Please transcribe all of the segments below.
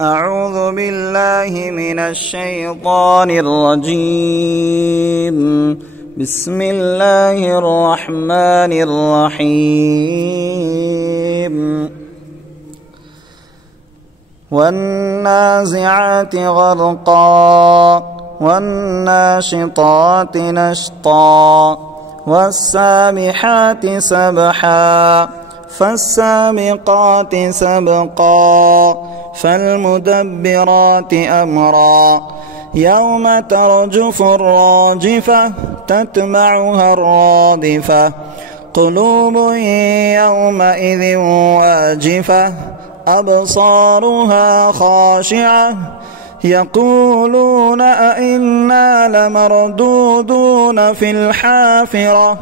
أعوذ بالله من الشيطان الرجيم. بسم الله الرحمن الرحيم. والنازعات غرقا والناشطات نشطا والسابحات سبحا فالسابقات سبقا فالمدبرات أمرا يوم ترجف الراجفة تتبعها الرادفة قلوب يومئذ واجفة أبصارها خاشعة يقولون أئنا لمردودون في الحافرة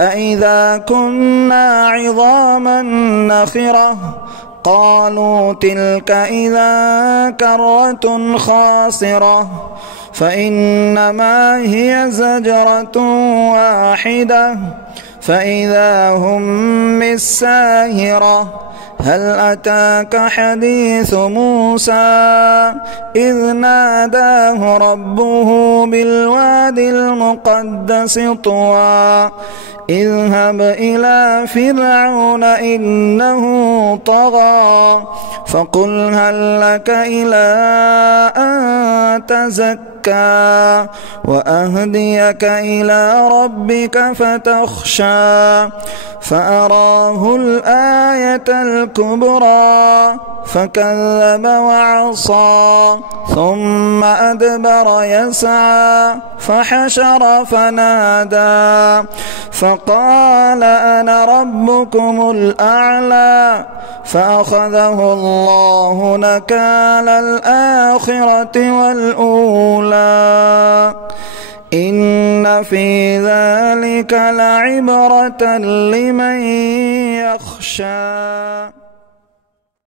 أئذا كنا عظاما نخرة قالوا تلك إذا كرة خاسرة فإنما هي زجرة واحدة فإذا هم بالساهرة هل أتاك حديث موسى إذ ناداه ربه بالواد المقدس طوى اذهب إلى فرعون إنه طغى فقل هل لك إلى أن تزكى وأهديك إلى ربك فتخشى فأراه الآية الكبرى فكذب وعصى ثم أدبر يسعى فحشر فنادى فقال أنا ربكم الأعلى فأخذه الله نكال الآخرة والأولى إن في ذلك لعبرة لمن يخشى.